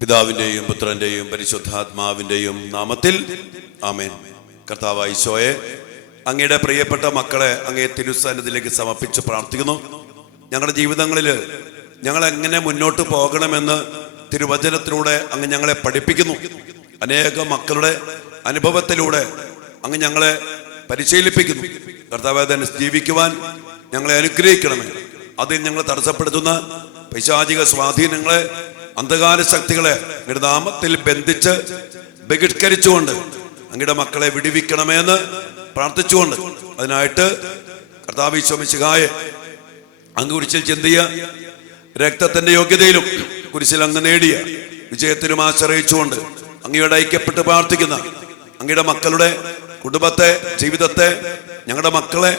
പിതാവിന്റെയും പുത്രന്റെയും പരിശുദ്ധാത്മാവിന്റെയും നാമത്തിൽ ആമേൻ. കർത്താവായ ഈശോയെ, അങ്ങയുടെ പ്രിയപ്പെട്ട മക്കളെ അങ്ങേ തിരുസന്നിധിയിലേക്ക് സമർപ്പിച്ച് പ്രാർത്ഥിക്കുന്നു. ഞങ്ങളുടെ ജീവിതങ്ങളിൽ ഞങ്ങൾ എങ്ങനെ മുന്നോട്ട് പോകണമെന്ന് തിരുവചനത്തിലൂടെ അങ്ങ് ഞങ്ങളെ പഠിപ്പിക്കുന്നു. അനേക മക്കളുടെ അനുഭവത്തിലൂടെ അങ്ങ് ഞങ്ങളെ പരിശീലിപ്പിക്കുന്നു. കർത്താവേ, അതനുസരിച്ച് ജീവിക്കുവാൻ ഞങ്ങളെ അനുഗ്രഹിക്കണമേ. അതിൽ ഞങ്ങൾ തടസ്സപ്പെടുത്തുന്ന പൈശാചിക സ്വാധീനങ്ങളെ, അന്ധകാര ശക്തികളെ അങ്ങയുടെ നാമത്തിൽ ബന്ധിച്ച് ബഹിഷ്കരിച്ചുകൊണ്ട് അങ്ങയുടെ മക്കളെ വിടുവിക്കണമെന്ന് പ്രാർത്ഥിച്ചുകൊണ്ട്, അതിനായിട്ട് കർത്താവ് ഈശോ മിശിഹായെ അങ്ങ് കുരിശിൽ ചിന്തിയ രക്തത്തിന്റെ യോഗ്യതയിലും കുരിശിൽ അങ്ങ് നേടിയ വിജയത്തിലും ആശ്രയിച്ചുകൊണ്ട് അങ്ങയോട് ഐക്യപ്പെട്ട് പ്രാർത്ഥിക്കുന്ന അങ്ങയുടെ മക്കളുടെ കുടുംബത്തെ, ജീവിതത്തെ, ഞങ്ങളുടെ മക്കളെ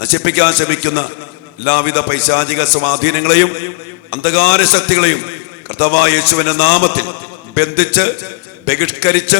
നശിപ്പിക്കാൻ ശ്രമിക്കുന്ന എല്ലാവിധ പൈശാചിക സ്വാധീനങ്ങളെയും അന്ധകാര ശക്തികളെയും കർത്താവായ യേശുവിന്റെ നാമത്തിൽ ബന്ധിച്ച് ബഹിഷ്കരിച്ച്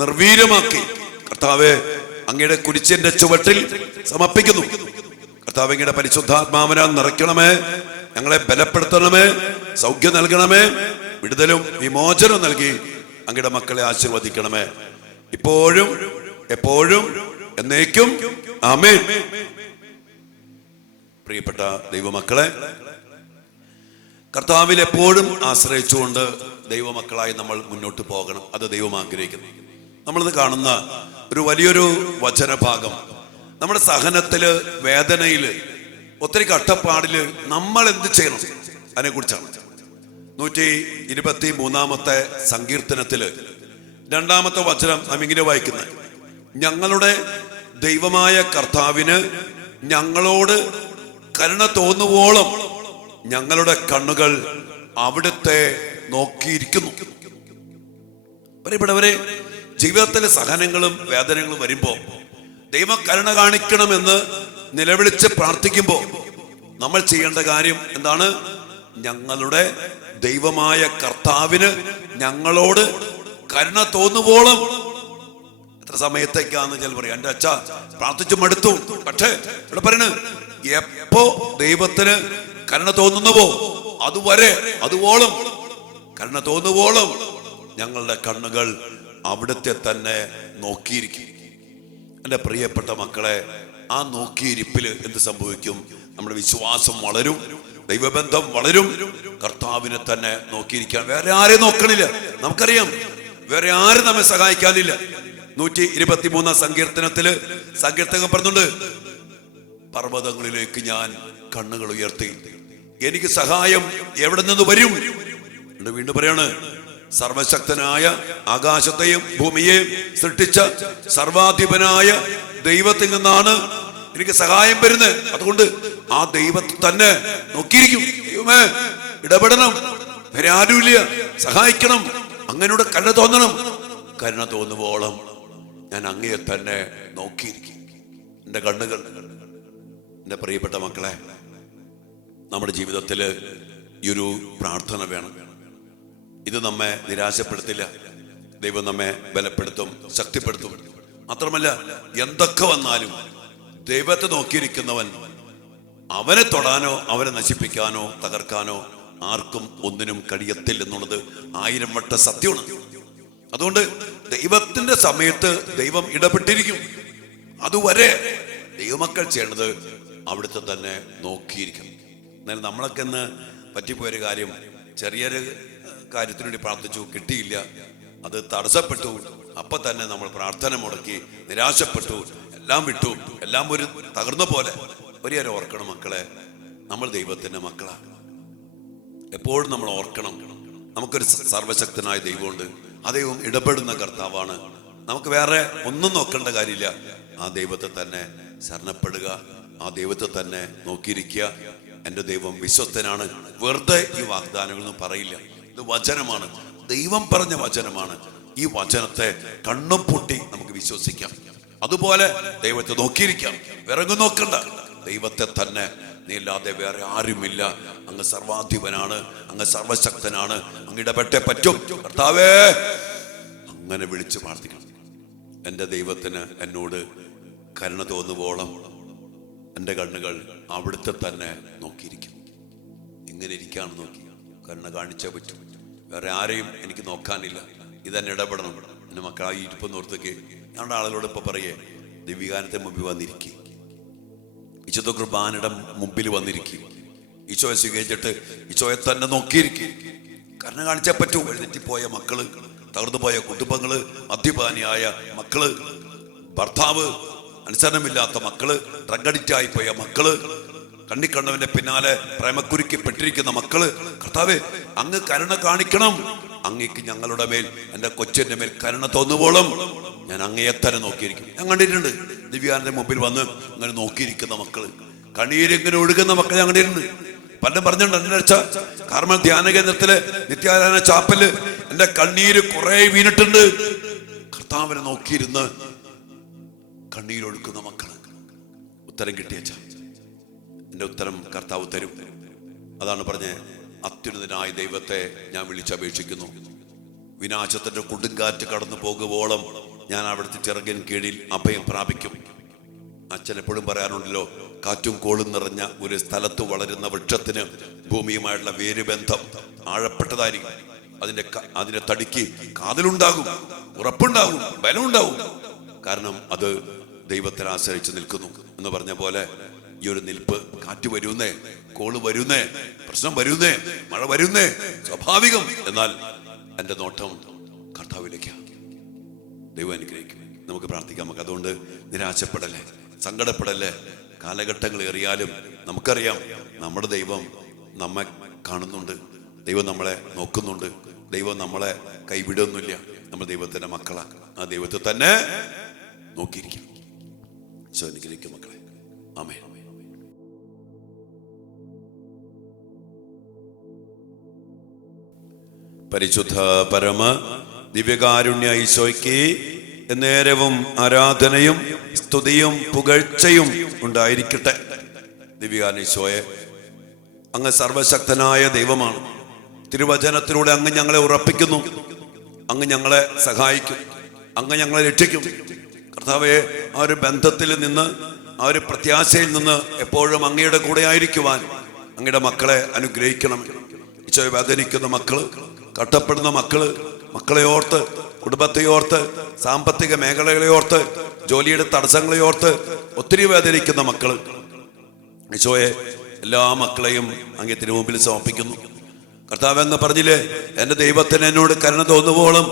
നിർവീര്യമാക്കി കർത്താവെ അങ്ങയുടെ കുരിശിന്റെ ചുവട്ടിൽ സമർപ്പിക്കുന്നു. കർത്താവ് അങ്ങയുടെ പരിശുദ്ധാത്മാവിനാൽ നിറയ്ക്കണമേ, ഞങ്ങളെ ബലപ്പെടുത്തണമേ, സൗഖ്യം നൽകണമേ, വിടുതലും വിമോചനം നൽകി അങ്ങയുടെ മക്കളെ ആശീർവദിക്കണമേ, ഇപ്പോഴും എപ്പോഴും എന്നേക്കും ആമേൻ. പ്രിയപ്പെട്ട ദൈവമക്കളെ, കർത്താവിൽ എപ്പോഴും ആശ്രയിച്ചുകൊണ്ട് ദൈവമക്കളായി നമ്മൾ മുന്നോട്ട് പോകണം. അത് ദൈവം ആഗ്രഹിക്കുന്നു. നമ്മളിത് കാണുന്ന ഒരു വലിയൊരു വചനഭാഗം നമ്മുടെ സഹനത്തില്, വേദനയില്, ഒത്തിരി കഷ്ടപ്പാടില് നമ്മൾ എന്ത് ചെയ്യണം അതിനെ കുറിച്ചാണ്. 123 സങ്കീർത്തനത്തില് 2 വചനം നാം ഇങ്ങനെ വായിക്കുന്നത്: ഞങ്ങളുടെ ദൈവമായ കർത്താവിന് ഞങ്ങളോട് കരുണ തോന്നുവോളം ഞങ്ങളുടെ കണ്ണുകൾ അവിടുത്തെ നോക്കിയിരിക്കുന്നു. പ്രിയപ്പെട്ടവരെ, ജീവിതത്തിലെ സഹനങ്ങളും വേദനകളും വരുമ്പോ ദൈവം കരുണ കാണിക്കണമെന്ന് നിലവിളിച്ച് പ്രാർത്ഥിക്കുമ്പോൾ നമ്മൾ ചെയ്യേണ്ട കാര്യം എന്താണ്? ഞങ്ങളുടെ ദൈവമായ കർത്താവിന് ഞങ്ങളോട് കരുണ തോന്നുവോളം. എത്ര സമയത്തേക്കാന്ന് ചില പറയാം, എൻ്റെ അച്ഛ പ്രാർത്ഥിച്ചു മടുത്തു. പക്ഷേ ഇവിടെ പറയുന്നത്, എപ്പോ ദൈവത്തിന് കരുണ തോന്നുന്നുവോ അതുവരെ, അതുവോളം, കരുണ തോന്നുവോളം ഞങ്ങളുടെ കണ്ണുകൾ അവിടുത്തെ തന്നെ നോക്കിയിരിക്കും. എൻ്റെ പ്രിയപ്പെട്ട മക്കളെ, ആ നോക്കിയിരിപ്പില് എന്ത് സംഭവിക്കും? നമ്മുടെ വിശ്വാസം വളരും, ദൈവബന്ധം വളരും. കർത്താവിനെ തന്നെ നോക്കിയിരിക്കാൻ, വേറെ ആരെയും നോക്കണില്ല. നമുക്കറിയാം വേറെ ആരും നമ്മെ സഹായിക്കാനില്ല. 123 സങ്കീർത്തനത്തില് സങ്കീർത്തകൻ പറഞ്ഞുണ്ട്, പർവ്വതങ്ങളിലേക്ക് ഞാൻ കണ്ണുകൾ ഉയർത്തി, എനിക്ക് സഹായം എവിടെ നിന്ന് വരും? വീണ്ടും പറയാണ്, സർവശക്തനായ ആകാശത്തെയും ഭൂമിയെയും സൃഷ്ടിച്ച സർവാധിപനായ ദൈവത്തിൽ നിന്നാണ് എനിക്ക് സഹായം വരുന്നത്. അതുകൊണ്ട് ആ ദൈവത്തെ തന്നെ നോക്കിയിരിക്കും. ദൈവമേ, ഇടപെടണം, വേറെ ആരുമില്ല, സഹായിക്കണം, അങ്ങനോട് കരുണ തോന്നണം. കരുണ തോന്നുവോളം ഞാൻ അങ്ങയെ തന്നെ നോക്കിയിരിക്കും. എൻ്റെ കണ്ണുകൾ. എൻ്റെ പ്രിയപ്പെട്ട മക്കളെ, നമ്മുടെ ജീവിതത്തിൽ ഈ ഒരു പ്രാർത്ഥന വേണം. ഇത് നമ്മെ നിരാശപ്പെടുത്തില്ല, ദൈവം നമ്മെ ബലപ്പെടുത്തും, ശക്തിപ്പെടുത്തും. മാത്രമല്ല, എന്തൊക്കെ വന്നാലും ദൈവത്തെ നോക്കിയിരിക്കുന്നവൻ അവനെ തൊടാനോ അവനെ നശിപ്പിക്കാനോ തകർക്കാനോ ആർക്കും ഒന്നിനും കഴിയത്തില്ല എന്നുള്ളത് 1000 വട്ടം സത്യമാണ്. അതുകൊണ്ട് ദൈവത്തിന്റെ സമയത്ത് ദൈവം ഇടപെട്ടിരിക്കും. അതുവരെ ദൈവമക്കൾ ചെയ്യേണ്ടത് അവിടുത്തെ തന്നെ നോക്കിയിരിക്കണം. എന്നാൽ നമ്മളൊക്കെ ഇന്ന് പറ്റിപ്പോയൊരു കാര്യം, ചെറിയൊരു കാര്യത്തിനു വേണ്ടി പ്രാർത്ഥിച്ചു, കിട്ടിയില്ല, അത് തടസ്സപ്പെട്ടു, അപ്പൊ തന്നെ നമ്മൾ പ്രാർത്ഥന മുടക്കി, നിരാശപ്പെട്ടു, എല്ലാം വിട്ടു, എല്ലാം ഒരു തകർന്ന പോലെ. ഒരു കാര്യം ഓർക്കണം മക്കളെ, നമ്മൾ ദൈവത്തിന്റെ മക്കളാണ്. എപ്പോഴും നമ്മൾ ഓർക്കണം, നമുക്കൊരു സർവശക്തനായ ദൈവമുണ്ട്. ആ ദൈവം ഇടപെടുന്ന കർത്താവാണ്. നമുക്ക് വേറെ ഒന്നും നോക്കേണ്ട കാര്യമില്ല. ആ ദൈവത്തെ തന്നെ ശരണപ്പെടുക, ആ ദൈവത്തെ തന്നെ നോക്കിയിരിക്കുക. എൻ്റെ ദൈവം വിശ്വസ്തനാണ്. വെറുതെ ഈ വാഗ്ദാനങ്ങളൊന്നും പറയില്ല. ഇത് വചനമാണ്, ദൈവം പറഞ്ഞ വചനമാണ്. ഈ വചനത്തെ കണ്ണും പൂട്ടി നമുക്ക് വിശ്വസിക്കാം. അതുപോലെ ദൈവത്തെ നോക്കിയിരിക്കാം. വിറങ്ങും നോക്കണ്ട, ദൈവത്തെ തന്നെ. നീ ഇല്ലാതെ വേറെ ആരുമില്ല. അങ്ങ് സർവാധിപനാണ്, അങ്ങ് സർവശക്തനാണ്, അങ്ങ് ഇടപെട്ടേ പറ്റും. കർത്താവേ, അങ്ങനെ വിളിച്ചു പ്രാർത്ഥിക്കണം. എൻ്റെ ദൈവത്തിന് എന്നോട് കരുണ തോന്നുവോളം എൻ്റെ കണ്ണുകൾ അവിടുത്തെ തന്നെ നോക്കിയിരിക്കും. ഇങ്ങനെ ഇരിക്കാണ് നോക്കി, കരുണ കാണിച്ചേ പറ്റും. വേറെ ആരെയും എനിക്ക് നോക്കാനില്ല, ഇതെന്നെ ഇടപെടണം. എൻ്റെ മക്കളായി ഇരിപ്പൊന്നോർത്തേക്ക് ഞങ്ങളുടെ ആളുകളോട് ഇപ്പൊ പറയേ, ദിവ്യഗാനത്തെ മുമ്പിൽ വന്നിരിക്കും, വിശുദ്ധ കുർബാനയുടെ മുമ്പിൽ വന്നിരിക്കും, ഈശോയെ സ്വീകരിച്ചിട്ട് ഈശോയെ തന്നെ നോക്കിയിരിക്കും. കാരണം കാണിച്ചാൽ പറ്റൂ. എഴുന്നേറ്റിപ്പോയ മക്കള്, തകർന്നു പോയ കുടുംബങ്ങള്, മദ്യപാനിയായ മക്കള്, ഭർത്താവ് അനുസരണമില്ലാത്ത മക്കള്, ഡ്രഗ് അഡിക്റ്റായി പോയ മക്കള്, കണ്ണിക്കണ്ണവന്റെ പിന്നാലെ പ്രേമക്കുരുക്കി പെട്ടിരിക്കുന്ന മക്കള്, കർത്താവേ അങ്ങ് കരുണ കാണിക്കണം. അങ്ങേക്ക് ഞങ്ങളുടെ മേൽ, എൻ്റെ കൊച്ചിന്റെ മേൽ കരുണ തോന്നുവോളം ഞാൻ അങ്ങയെ തന്നെ നോക്കിയിരിക്കും. ഞാൻ കണ്ടിട്ടുണ്ട് ദിവ്യാന്റെ മുമ്പിൽ വന്ന് അങ്ങനെ നോക്കിയിരിക്കുന്ന മക്കള്, കണ്ണീരിങ്ങനെ ഒഴുകുന്ന മക്കളെ ഞാൻ കണ്ടിട്ടുണ്ട്. പലരും പറഞ്ഞിട്ടുണ്ട്, എൻ്റെ കാർമൽ ധ്യാന കേന്ദ്രത്തില് നിത്യാരാധന ചാപ്പല് എൻ്റെ കണ്ണീര് കുറെ വീണിട്ടുണ്ട്. കർത്താവിനെ നോക്കിയിരുന്ന് കണ്ണീരൊഴുക്കുന്ന മക്കള്. ഉത്തരം കിട്ടിയച്ച എൻ്റെ ഉത്തരം കർത്താവ് തരും. അതാണ് പറഞ്ഞ, അത്യുന്നതനായ ദൈവത്തെ ഞാൻ വിളിച്ചപേക്ഷിക്കുന്നു. വിനാശത്തിന്റെ കൊടുങ്കാറ്റ് കടന്നു പോകുവോളം ഞാൻ അവിടുത്തെ ചിറകിൻ കീഴിൽ അഭയം പ്രാപിക്കും. അച്ഛൻ എപ്പോഴും പറയാറുണ്ടല്ലോ, കാറ്റും കോളും നിറഞ്ഞ ഒരു സ്ഥലത്ത് വളരുന്ന വൃക്ഷത്തിന് ഭൂമിയുമായിട്ടുള്ള വേരുബന്ധം ആഴപ്പെട്ടതായിരിക്കും. അതിന്റെ തടിക്ക് കാതലുണ്ടാകും, ഉറപ്പുണ്ടാകും, ബലമുണ്ടാകും. കാരണം അത് ദൈവത്തെ ആശ്രയിച്ച് നിൽക്കുന്നു എന്ന് പറഞ്ഞ പോലെ ഈ ഒരു നിൽപ്പ്, കാറ്റ് വരുന്നേ, കോള് വരുന്നേ, പ്രശ്നം വരുന്നേ, മഴ വരുന്നേ, സ്വാഭാവികം. എന്നാൽ എൻ്റെ നോട്ടം കർത്താവിലേക്കാണ്. ദൈവം അനുഗ്രഹിക്കും. നമുക്ക് പ്രാർത്ഥിക്കാം. നമുക്ക് അതുകൊണ്ട് നിരാശപ്പെടല്ലേ, സങ്കടപ്പെടല്ലേ. കാലഘട്ടങ്ങൾ ഏറിയാലും നമുക്കറിയാം നമ്മുടെ ദൈവം നമ്മെ കാണുന്നുണ്ട്, ദൈവം നമ്മളെ നോക്കുന്നുണ്ട്, ദൈവം നമ്മളെ കൈവിടുന്നില്ല. നമ്മൾ ദൈവത്തിന്റെ മക്കളാണ്. ആ ദൈവത്തെ തന്നെ നോക്കിയിരിക്കും. അനുഗ്രഹിക്കും മക്കളെ. ആമേൻ. പരിശുദ്ധ പരമ ദിവ്യകാരുണ്യ ഈശോയ്ക്ക് നേരവും ആരാധനയും സ്തുതിയും പുകഴ്ചയും ഉണ്ടായിരിക്കട്ടെ. ദിവ്യകാരുണ്യ ഈശോയെ, അങ്ങ് സർവശക്തനായ ദൈവമാണ്. തിരുവചനത്തിലൂടെ അങ്ങ് ഞങ്ങളെ ഉറപ്പിക്കുന്നു, അങ്ങ് ഞങ്ങളെ സഹായിക്കും, അങ്ങ് ഞങ്ങളെ രക്ഷിക്കും. കർത്താവേ, ആ ഒരു ബന്ധത്തിൽ നിന്ന്, ആ ഒരു പ്രത്യാശയിൽ നിന്ന് എപ്പോഴും അങ്ങയുടെ കൂടെ ആയിരിക്കുവാൻ അങ്ങയുടെ മക്കളെ അനുഗ്രഹിക്കണം. ഈശോയെ, വേദനിക്കുന്ന മക്കള്, കഷ്ടപ്പെടുന്ന മക്കള്, മക്കളെ ഓർത്ത്, കുടുംബത്തെ ഓർത്ത്, സാമ്പത്തിക മേഖലകളെ ഓർത്ത്, ജോലിയുടെ തടസ്സങ്ങളെ ഓർത്ത് ഒത്തിരി വേദനിക്കുന്ന മക്കള്, ഈശോയെ എല്ലാ മക്കളെയും അങ്ങേ തിരുമുമ്പിൽ സമർപ്പിക്കുന്നു. കർത്താവ് അങ്ങ് പറഞ്ഞില്ലേ, എൻ്റെ ദൈവത്തിന് എന്നോട് കരുണ തോന്നുവോളം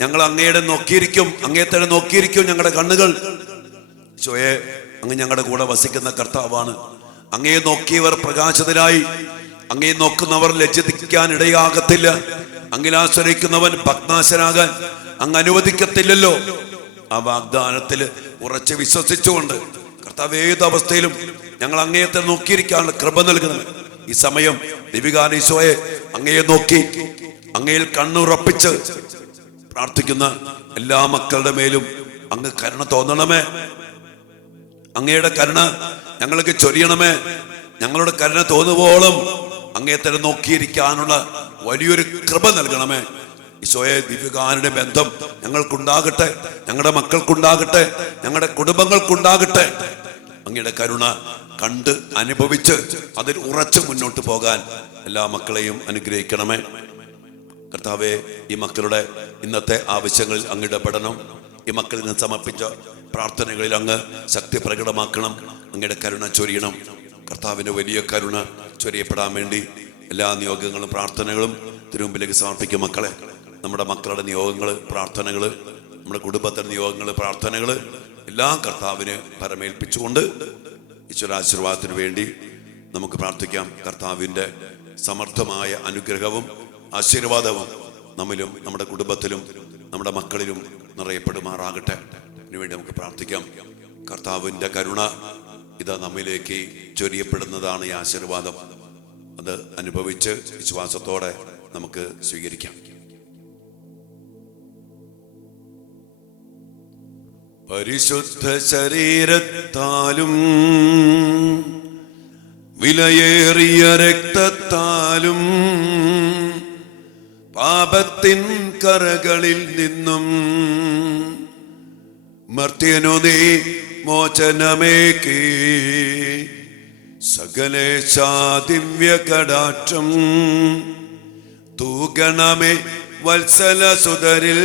ഞങ്ങൾ അങ്ങയുടെ നോക്കിയിരിക്കും, അങ്ങേ തന്നെ നോക്കിയിരിക്കും ഞങ്ങളുടെ കണ്ണുകൾ. ഈശോയെ, അങ്ങ് ഞങ്ങളുടെ കൂടെ വസിക്കുന്ന കർത്താവാണ്. അങ്ങയെ നോക്കിയവർ പ്രകാശിതരായി, അങ്ങേ നോക്കുന്നവർ ലജ്ജിക്കാൻ ഇടയാകത്തില്ല. അങ്ങിലാശ്രയിക്കുന്നവൻ ഭഗ്നാശനാകാൻ അങ്ങ് അനുവദിക്കത്തില്ലല്ലോ. ആ വാഗ്ദാനത്തിൽ ഉറച്ച് വിശ്വസിച്ചുകൊണ്ട് കർത്താവ് ഏത് അവസ്ഥയിലും ഞങ്ങൾ അങ്ങേയത്തെ നോക്കിയിരിക്കാനുള്ള കൃപ നൽകണം. ഈ സമയം ദിവ്യകാരുണ്യ ഈശോയെ, അങ്ങയെ നോക്കി അങ്ങയിൽ കണ്ണുറപ്പിച്ച് പ്രാർത്ഥിക്കുന്ന എല്ലാ മക്കളുടെ മേലും അങ്ങ് കരുണ തോന്നണമേ. അങ്ങയുടെ കരുണ ഞങ്ങൾക്ക് ചൊരിയണമേ. ഞങ്ങളുടെ കരുണ തോന്നുവോളം അങ്ങേ തന്നെ നോക്കിയിരിക്കാനുള്ള വലിയൊരു കൃപ നൽകണമേ. ഈശോയെ, ദിവ്യകാരുണ്യ ബന്ധം ഞങ്ങൾക്കുണ്ടാകട്ടെ, ഞങ്ങളുടെ മക്കൾക്കുണ്ടാകട്ടെ, ഞങ്ങളുടെ കുടുംബങ്ങൾക്കുണ്ടാകട്ടെ. അങ്ങയുടെ കരുണ കണ്ട് അനുഭവിച്ച് അതിൽ ഉറച്ചു മുന്നോട്ട് പോകാൻ എല്ലാ മക്കളെയും അനുഗ്രഹിക്കണമേ. കർത്താവെ, ഈ മക്കളുടെ ഇന്നത്തെ ആവശ്യങ്ങളിൽ അങ്ങ് ഇടപെടണം. ഈ മക്കളിൽ നിന്ന് സമർപ്പിച്ച പ്രാർത്ഥനകളിൽ അങ്ങ് ശക്തി പ്രകടമാക്കണം. അങ്ങയുടെ കരുണ ചൊരിയണം. കർത്താവിൻ്റെ വലിയ കരുണ ചൊരിയപ്പെടാൻ വേണ്ടി എല്ലാ നിയോഗങ്ങളും പ്രാർത്ഥനകളും തിരുമുമ്പിലേക്ക് സമർപ്പിക്കും. മക്കളെ, നമ്മുടെ മക്കളുടെ നിയോഗങ്ങൾ, പ്രാർത്ഥനകൾ, നമ്മുടെ കുടുംബത്തിൻ്റെ നിയോഗങ്ങൾ, പ്രാർത്ഥനകൾ എല്ലാം കർത്താവിന് പരമേൽപ്പിച്ചുകൊണ്ട് ഈശ്വരാശീർവാദത്തിന് വേണ്ടി നമുക്ക് പ്രാർത്ഥിക്കാം. കർത്താവിൻ്റെ സമർത്ഥമായ അനുഗ്രഹവും ആശീർവാദവും നമ്മിലും നമ്മുടെ കുടുംബത്തിലും നമ്മുടെ മക്കളിലും നിറയപ്പെടുമാറാകട്ടെ. അതിനുവേണ്ടി നമുക്ക് പ്രാർത്ഥിക്കാം. കർത്താവിൻ്റെ കരുണ ഇത് നമ്മിലേക്ക് ചൊരിയപ്പെടുന്നതാണ് ഈ ആശീർവാദം. അത് അനുഭവിച്ച് വിശ്വാസത്തോടെ നമുക്ക് സ്വീകരിക്കാം. പരിശുദ്ധ ശരീരത്താലും വിലയേറിയ രക്തത്താലും പാപത്തിൻ കറകളിൽ നിന്നും മർത്യനു നീ മോചനമേകി സകലേശാ ദിവ്യ കടാക്ഷം തൂകണമേ വത്സല സുതരിൽ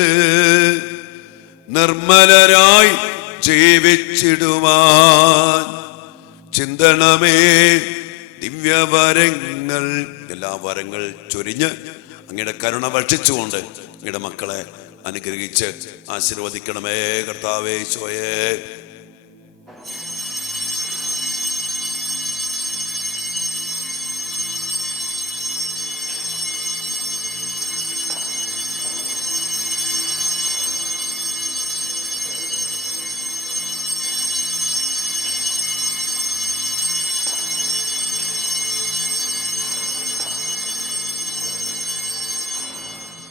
നിർമ്മലരായി ജീവിച്ചിടുവാൻ ചിന്തണമേ ദിവ്യവരങ്ങൾ. എല്ലാ വരങ്ങൾ ചൊരിഞ്ഞ് അങ്ങയുടെ കരുണ ഭക്ഷിച്ചുകൊണ്ട് അങ്ങയുടെ മക്കളെ അനുഗ്രഹിച്ച് ആശീർവദിക്കണമേ കർത്താവേ. ഈശോയേ,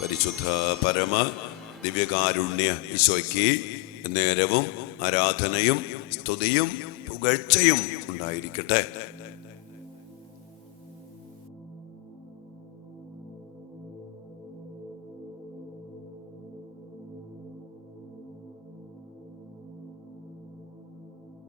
പരിശുദ്ധ പരമ ദിവ്യകാരുണ്യ ഈശോയ്ക്ക് നേരവും ആരാധനയും സ്തുതിയും പുകഴ്ചയും ഉണ്ടായിരിക്കട്ടെ.